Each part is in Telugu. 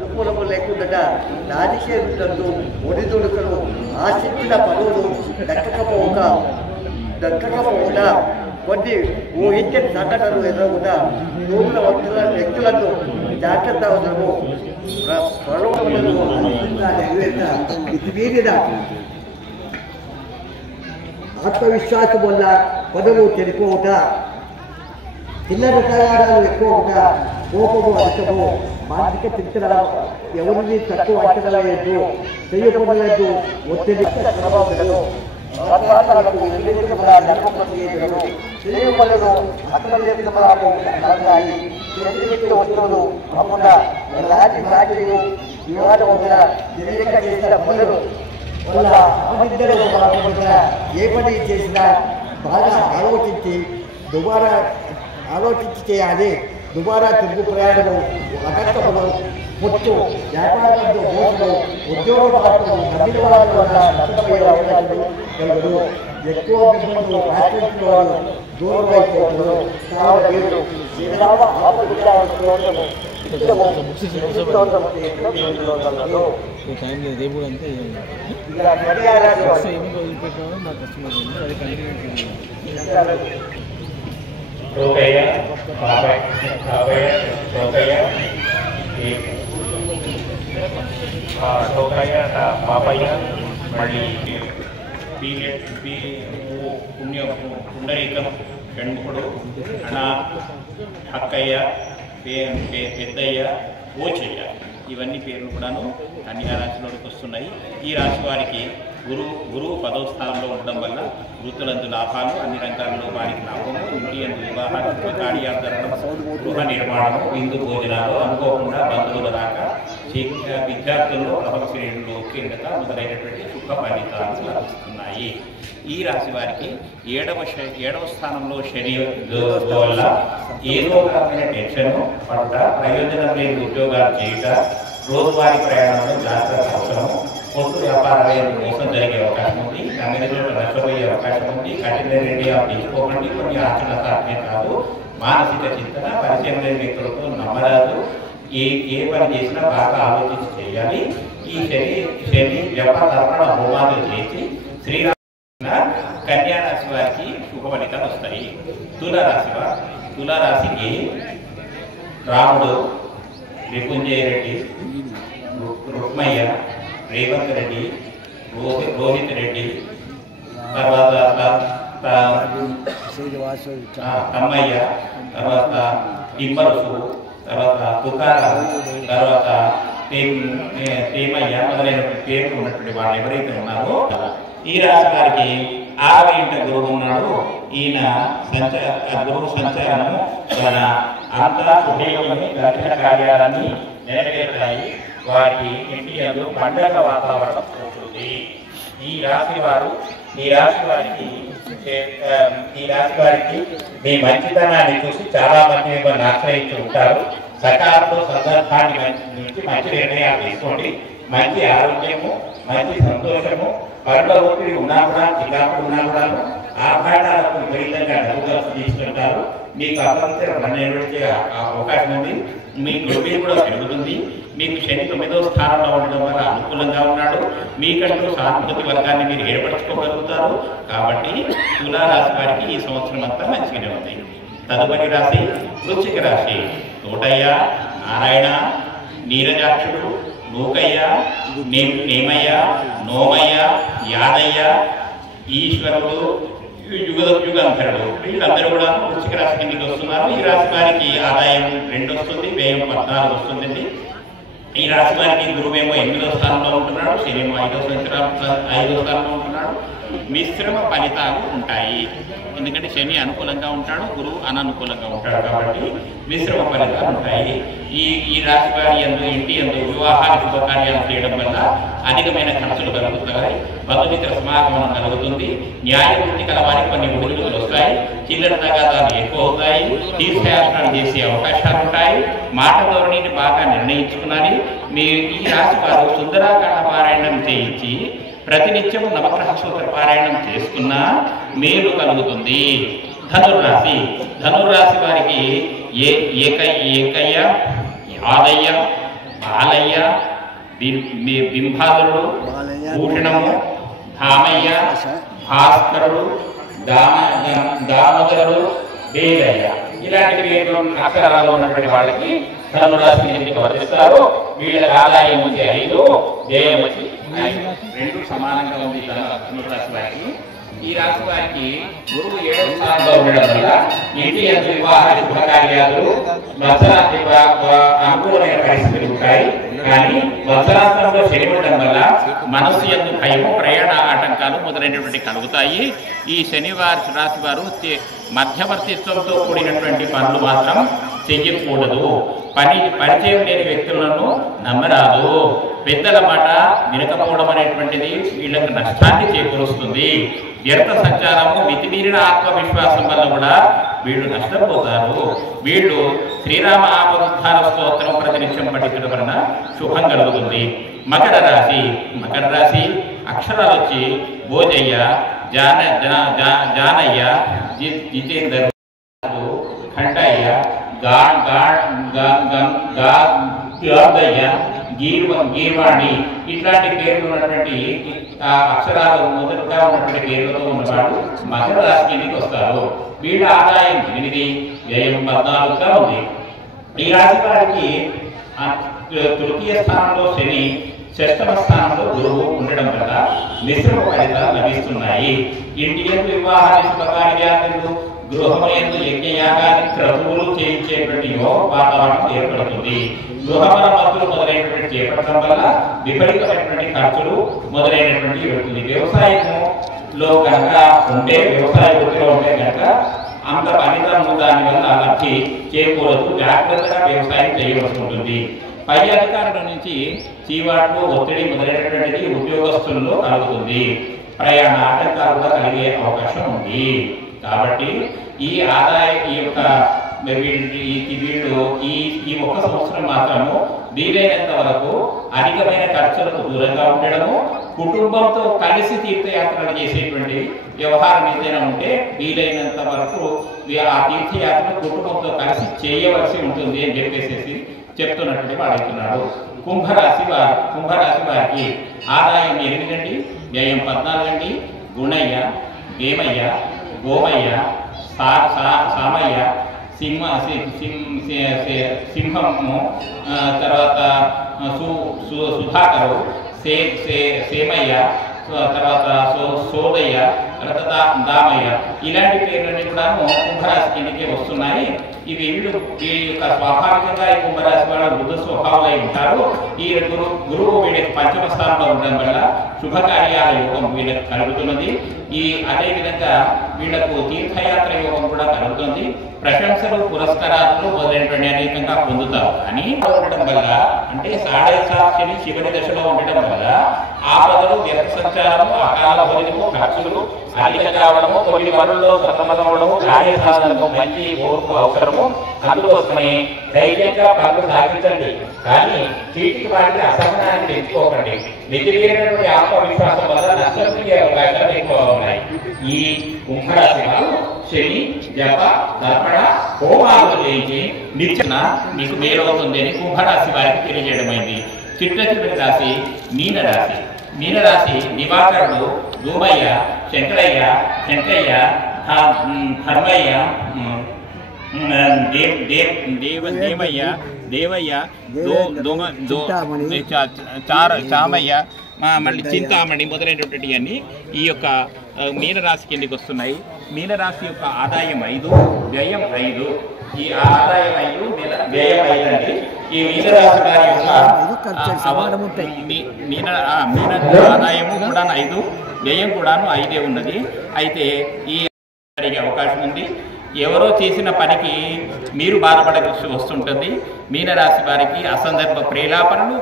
అనుకూలము లేకుండా రాజకీయాలు ఒడిదుడుకులు ఆశించిన పనులు దక్కకపోకుండా కొన్ని ఊహించని సంఘటనలు ఎదురకుండా నూతన వ్యక్తులను జాగ్రత్త అవసరము ప్రలోభనలు ఇది వీరిన ఆత్మవిశ్వాసం వల్ల పనులు చెడిపోవుట, చిల్లర తయారాలు ఎక్కువగా, కోపము అధికము, మానసిక చింతన, ఎవరిని తక్కువ అంచనా లేదు, చేయకూడలేదు, ఒత్తిడి ప్రభావితము, చేయవలను అక్రమాయి వస్తువులు కాకుండా ఎలాంటి ఫ్యాక్టరీలు వివాదం వల్ల తెలియక చేసిన పనులు వల్ల ఏ పని చేసినా బాగా ఆలోచించి చేయాలి. దుబారా తిరుగు ప్రయాణము, అగత్యములు, పొట్టు, వ్యాపారంలో మోసము, ఉద్యోగ మార్పులు, నమ్మిన వాళ్ళ వల్ల నష్టపోయే అవకాశాలు కలగదు. ఎక్కువ బిడ్డలు రాష్ట్రంలో దూరం అయిపోతారు. పాపయ్య మళ్ళీ పుండరీకం షణ్ముఖుడు అన్న అక్కయ్య పెద్దయ్య ఓచయ్య ఇవన్నీ పేర్లు కూడాను కన్యా రాశిలోకి వస్తున్నాయి. ఈ రాశి వారికి గురువు 10వ స్థానంలో ఉండడం వల్ల వృత్తులందు లాభాలు, అన్ని రంగాల్లో వారికి లాభము, ఇంటి అందు వివాహాలు, కార్యాచరణ, గృహ నిర్మాణము, విందు భోజనాలు, అనుకోకుండా బంధువుల దాకా విద్యార్థుల్లో ప్రథమ శ్రేణుల్లో ఉత్తీర్ణత మొదలైనటువంటి శుభ ఫలితాలు లభిస్తున్నాయి. ఈ రాశి వారికి 7వ స్థానంలో శని వల్ల ఏదో రకమైన టెన్షన్ పడ్డ, ప్రయోజనం లేని ఉద్యోగాలు చేయుట, రోజువారీ ప్రయాణంలో జాగ్రత్త అవసరము, పొత్తు వ్యాపారాలు మోసం జరిగే అవకాశం ఉంది, అమెరికాలో నష్టపోయే అవకాశం ఉంది. కఠిన నిర్ణయాలు తీసుకోకండి. కొన్ని ఆచరణ సాధ్యం కాదు. మానసిక చింతన, పరిచయం లేని వ్యక్తులతో నమ్మరాదు. ఏ పని చేసినా బాగా ఆలోచించి చేయాలి. ఈ శని వ్యవహార హోమాలు చేసి శ్రీరామ కన్యా రాశి వారికి శుభ ఫలితాలు వస్తాయి. తులారాశికి రాముడు, రిపుంజయ రెడ్డి, రుక్మయ్య, రేవంత్ రెడ్డి, రోహిత్ రెడ్డి, తర్వాత తమ్మయ్య, తర్వాత తిమ్మరుసు, తర్వాత తుకారావు, తర్వాత తేమయ్య మొదలైన పేర్లు ఉన్నటువంటి వాళ్ళు ఎవరైతే ఉన్నారో ఈ రాశి వారికి 6వ ఇంట గురువు ఉన్నాడు. ఈయన గురువు సంచారము మన అంతా శుభయోగని దర్శన కార్యాలన్నీ నెరవేరుతాయి. వారికి ఇంటి యందు పండగ వాతావరణం ఉంటుంది. ఈ రాశి వారికి మీ మంచితనాన్ని చూసి చాలా మంది మిమ్మల్ని ఆశ్రయించి ఉంటారు. సకాలంలో సందర్భాన్ని నుంచి మంచి నిర్ణయాలు తీసుకోండి. మంచి ఆరోగ్యము, మంచి సంతోషము, పనుల ఒత్తిడి ఉన్నా కూడా, చికాకులు ఉన్నా కూడా ఆభరణాలకు విపరీతంగా డబ్బు ఖర్చు తీసుకుంటారు. మీకు అపరిచయం నిర్వహించే అవకాశం ఉంది. మీ గృహి కూడా పెరుగుతుంది. మీకు శని 9వ స్థానంలో ఉండడం వల్ల అనుకూలంగా ఉన్నాడు. మీకంటూ సానుభూతి వర్గాన్ని మీరు ఏర్పరచుకోగలుగుతారు. కాబట్టి తులారాశి వారికి ఈ సంవత్సరం అంతా మంచిగానే ఉంది. తదుపరి రాశి వృశ్చిక రాశి. తోటయ్య, నారాయణ, నీరజాక్షుడు, నూకయ్య, నేమయ్య, నోమయ్య, యాదయ్య, ఈశ్వరుడు, యుగంధరుడు వీళ్ళందరూ కూడా వృశ్చిక రాశి కిందికి వస్తున్నారు. ఈ రాశి వారికి ఆదాయం 2 వస్తుంది, వ్యయం 14 వస్తుందండి. ఈ రాశి వారికి గురువేమో 8వ స్థానంలో ఉంటున్నాడు, శనిమో 5వ స్థానంలో ఉంటున్నాడు. మిశ్రమ ఫలితాలు ఉంటాయి. ఎందుకంటే శని అనుకూలంగా ఉంటాడు, గురువు అననుకూలంగా ఉంటాడు. కాబట్టి మిశ్రమ ఫలితాలు ఉంటాయి. ఈ రాశి వారి ఇంటి వివాహాల శుభకార్యాలు చేయడం వల్ల అధికమైన ఖర్చులు కలుగుతాయి. బంధుమిత్ర సమాగమనం కలుగుతుంది. న్యాయ వృత్తి కల వారికి కొన్ని ఒడిదుడుకులు వస్తాయి. చిల్లర తగాదాలు ఎక్కువ అవుతాయి. తీర్థయాత్రలు చేసే అవకాశాలు ఉంటాయి. మాట ధోరణిని బాగా నిర్ణయించుకున్నాలి. మీ ఈ రాశి వారు సుందరాకాండ పారాయణం చేయించి ప్రతినిత్యం నవగ్రహ స్తోత్ర పారాయణం చేసుకున్నా మేలు కలుగుతుంది. ధనుర్రాశి వారికి ఏకయ్య, ఆదయ్య, బాలయ్య, బింబాలుడు, భూషణము, ధామయ్య, భాస్కరుడు, దామోదరుడు, దేవయ్య ఇలాంటి పేర్లు అక్షరాలు ఉన్నటువంటి వాళ్ళకి ధనురాశి కిందకి వర్తిస్తారు. వీళ్ళకి ఆదాయం వచ్చి 5, వ్యయం వచ్చి 5, 2 సమానంగా ఉంది ధనురాశి వారికి. ఈ రాశి వారికి గురువు 7వ స్థానంలో ఉండడం వల్ల ఇంటి యందు వివాహ శుభకార్యాలు అనుకూలమైన పరిస్థితులు ఉంటాయి. కానీ వత్సరాంతంలో శని ఉండడం వల్ల మనస్సు యందు భయం, ప్రయాణ ఆటంకాలు మొదలైనటువంటి కలుగుతాయి. ఈ శనివారి రాశి వారు మధ్యవర్తిత్వంతో కూడినటువంటి పనులు మాత్రం చెయ్యకూడదు. పరిచయం లేని వ్యక్తులను నమ్మరాదు. పెద్దల మాట వినకపోవడం అనేటువంటిది వీళ్ళకు నష్టాన్ని చేకూరుస్తుంది. వ్యర్థ సంచారము, మితిమీరిన ఆత్మవిశ్వాసం వల్ల కూడా వీళ్ళు నష్టపోతారు. వీళ్ళు శ్రీరామ ఆపదుద్ధార స్తోత్రం ప్రతినిత్యం పఠించడం వలన శుభం కలుగుతుంది. మకర రాశి అక్షరాలు వచ్చి భోజయ్య, జానయ్య, జితేందర్, ఖండయ్య, గీర్వాణి ఇట్లాంటి పేర్లు ఉన్నటువంటి అక్షరాలు మొదలుగా ఉన్నటువంటి పేర్లతో ఉన్నవాడు మకర రాశి కిందికి వస్తారు. వీళ్ళ ఆదాయం 8, వ్యయం 14గా ఉంది. ఈ రాశి వారికి తృతీయ స్థానంలో శని, షష్టమ స్థానంలో గురువు ఉండడం వల్ల మిశ్రమ ఫలితాలు లభిస్తున్నాయి. ఇంటి యందు వివాహ శుభకార్యాలు, గృహములందు యజ్ఞయాగాది క్రతువులు చేయించేటువంటి వాతావరణం ఏర్పడుతుంది. గృహమరమ్మతులు మొదలైనటువంటి చేపట్టడం వల్ల విపరీతమైనటువంటి ఖర్చులు మొదలైనటువంటి పెడుతుంది. వ్యవసాయంలో కనుక ఉంటే, వ్యవసాయ వృత్తిలో ఉంటే కనుక అంత ఫలితము దానివల్ల లబ్ధి చేకూరదు. జాగ్రత్తగా వ్యవసాయం చేయవలసి ఉంటుంది. పై అధికారుల నుంచి చీవాట్లు, ఒత్తిడి మొదలైనటువంటిది ఉద్యోగస్తుల్లో కలుగుతుంది. ప్రయాణ ఆటంకాలు కూడా కలిగే అవకాశం ఉంది. కాబట్టి ఈ ఆదాయ వీళ్ళు ఈ ఒక్క సంవత్సరం మాత్రము వీలైనంత వరకు అధికమైన ఖర్చులకు దూరంగా ఉండడము, కుటుంబంతో కలిసి తీర్థయాత్రలు చేసేటువంటి వ్యవహారం ఏదైనా ఉంటే వీలైనంత వరకు ఆ తీర్థయాత్రను కుటుంబంతో కలిసి చేయవలసి ఉంటుంది అని చెప్పేసి చెప్తున్నటువంటి వాడుతున్నాడు. కుంభరాశి వారికి ఆదాయం 8 అండి, వ్యయం 14 అండి. గుణయ్య, గేమయ్య, గోమయ్య, సామయ్య, సింహము, తర్వాత సుధాకరు, సేమయ్య, తర్వాత సోదయ్య, దామయ్య ఇలాంటి పేర్లన్నీ కూడా కుంభరాశి కిందకే వస్తున్నాయి. ఇవి వీళ్ళ యొక్క స్వాభావికంగా ఈ కుంభరాశి వాళ్ళ మృదు స్వభావాలై ఉంటారు. ఈ గురువు వీళ్ళకి 5వ స్థానంలో ఉండడం వల్ల శుభకార్యాల యోగం వీళ్ళకి కలుగుతున్నది. అదేవిధంగా వీళ్లకు తీర్థయాత్ర యోగం కూడా కలుగుతుంది. ప్రశంసలు, పురస్కారాలు మొదలైనటువంటి అనేకంగా పొందుతారు. కానీ ఉండడం వల్ల అంటే సాడేసాక్షిని చివరి దశలో ఉండడం వల్ల ఆపదలు, వ్యర్థ సంచారము, అకాల భోజనము, ఖర్చులు అధిక కావడము, కొన్ని పనుల్లో సతమతమవడము, కార్య సాధనకు మంచి ఓర్పు అవసరము. అందుకోసమే ధైర్యంగా పనులు సాగించండి. కానీ చీటికి వాటిని అసహనాన్ని తెచ్చుకోకండి. మితిమీరినటువంటి ఆత్మవిశ్వాసం వల్ల నష్టం కలిగే అవకాశాలు ఎక్కువ ఉన్నాయి. ఈ కుంభరాశి వారు శని, జప, తర్పణ హోమాలు చేయించి నిత్యన మీకు మేలవుతుంది అని కుంభరాశి వారికి తెలియజేయడమైంది. చివరి రాశి మీనరాశి దివాకరుడు, ధూమయ్య, శంకరయ్య, ధర్మయ్య, దేవయ్య, చామయ్య, మళ్ళీ చింతామణి మొదలైనటువంటి అన్ని ఈ యొక్క మీనరాశి కిందకి వస్తున్నాయి. మీనరాశి యొక్క ఆదాయం 5, వ్యయం 5. ఈ ఆదాయం 5, వ్యయం 5 అండి. ఈ మీనరాశి వారి యొక్క మీన ఆదాయము కూడా 5, వ్యయం కూడాను 5 ఉన్నది. అయితే ఈ అవకాశం ఉంది. ఎవరో చేసిన పనికి మీరు బాధపడవలసి వస్తుంటుంది. మీనరాశి వారికి అసందర్భ ప్రేలాపనలు,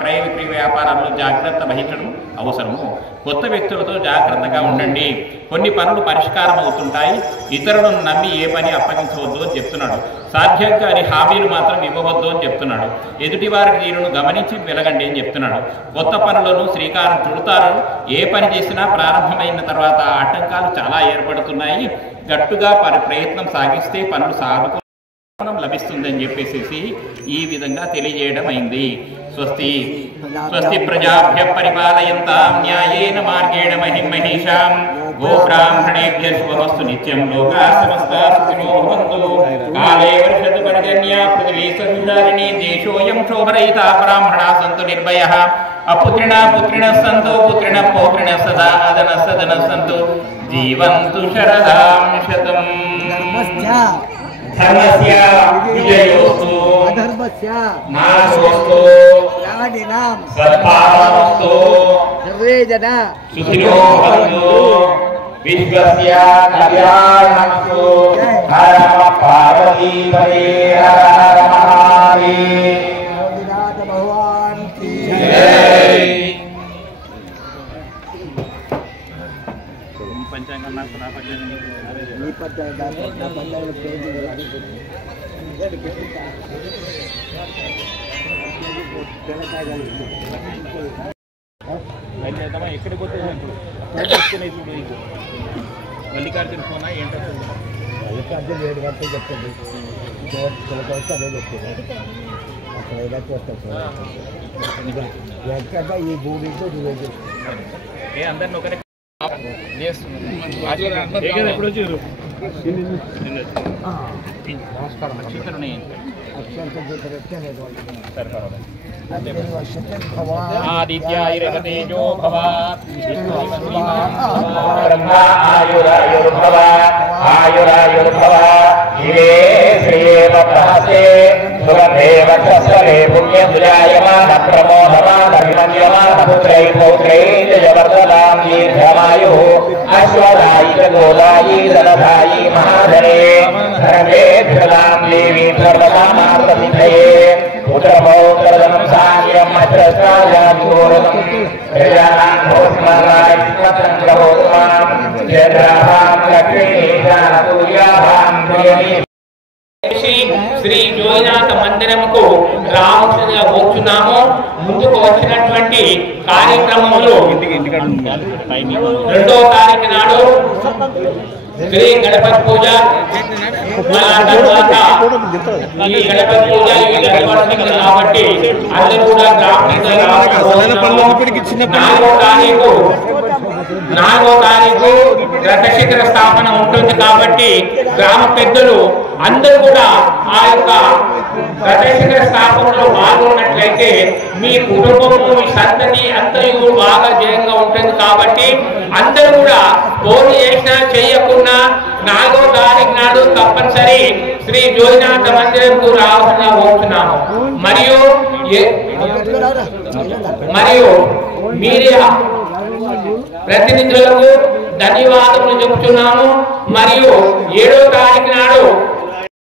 క్రయ విక్రయ వ్యాపారాల్లో జాగ్రత్త వహించడం అవసరము. కొత్త వ్యక్తులతో జాగ్రత్తగా ఉండండి. కొన్ని పనులు పరిష్కారం అవుతుంటాయి. ఇతరులను నమ్మి ఏ పని అప్పగించవద్దు అని చెప్తున్నాడు. సాధ్యం కాని హామీలు మాత్రం ఇవ్వవద్దు అని చెప్తున్నాడు. ఎదుటివారి తీరును గమనించి వెలగండి అని చెప్తున్నాడు. కొత్త పనులను శ్రీకారం చుడతారు. ఏ పని చేసినా ప్రారంభమైన తర్వాత ఆటంకాలు చాలా ఏర్పడుతున్నాయి. గట్టుగా ప్రయత్నం సాగిస్తే పనులు సాగుతూ లభిస్తుందని చెప్పేసి ఈ విధంగా తెలియజేయడం అయింది. स्वस्ति स्वस्ति प्रजाभ्यः परिपालयन्तां न्यायेन मार्गेण महिषां गोब्राह्मणेभ्यः शुभमस्तु नित्यं लोकाः समस्ताः सुखिनो भवन्तु काले वर्षतु पर्जन्या पृथिवी सञ्चारिणी देशोऽयं क्षोभरहितः ब्राह्मणाः सन्तु निर्भयः अपुत्रिणः पुत्रिणः सन्तु पुत्रिणः पौत्रिणः सदा सदनः सन्तु जीवन्तु शरदां शतम् धर्मस्य विजयोस्तु अधर्मस्य नाशोस्तु प्राणिनां सद्भावस्तु सर्वे जना सुखिनो भवन्तु विश्वस्य कल्याणमस्तु हर पार्वती पते हर हर महादेव भोलेनाथ भगवान की जय ఎక్కడికి పోతే మల్లికార్జున ఫోన్ ఏంటో మల్లికార్జున 7 గంటలు చెప్తుంది వస్తే అదే చెప్తుంది అక్కడ ఏదో చేస్తాం ఈ భూమితో ఏ అందరిని ఒకరే ఎప్పుడు వచ్చారు నమస్కారం आदित्यायरवतेजो भव आयुरायुर्भव आयुरायुर्भव इवे श्रीयेव प्रहस्ते सुगन्धेव चस्वरे पुण्यसुजायमान प्रमोदमान अभिमन्यमान पुत्रैः पौत्रैः जयवर्धनां दीर्घमायुः अश्वदायि च गोदायि धनधायि महाधने धर्मेभ्यदां देवी सर्वकामार्थसिद्धये पुत्रपौत्रधनं साम्यम् अत्रस्त्राजादिगोरकम् प्रजानां भोस्मरायिष्मत्रं प्रभोत्मां चन्द्राभां लक्ष्मीशानसूर्याभां प्रियमी శ్రీ జోయినాథ మందిరంకు రావాల్సిందిగా కూర్చున్నాము. ముందుకు వచ్చినటువంటి కార్యక్రమంలో 2వ తారీఖు నాడు శ్రీ గణపతి పూజ, తర్వాత ఈ గణపతి పూజ కాబట్టి అందరూ కూడా నాలుగో తారీఖు రథశిఖర స్థాపన ఉంటుంది కాబట్టి గ్రామ పెద్దలు అందరూ కూడా ఆ యొక్క రథశిఖర స్థాపనలో పాల్గొన్నట్లయితే మీ కుటుంబము మీ సంతతి అంతయు బాగా జయంగా ఉంటుంది కాబట్టి అందరూ కూడా ఫోన్ చేసినా చేయకుండా 4వ తారీఖు నాడు తప్పనిసరి శ్రీ జోయినాథ మందిరంకు రావాల్సిన కోరుతున్నాము. మరియు మీడియా ప్రతినిధులకు ధన్యవాదములు చెబుతున్నాము. మరియు 7వ తారీఖు నాడు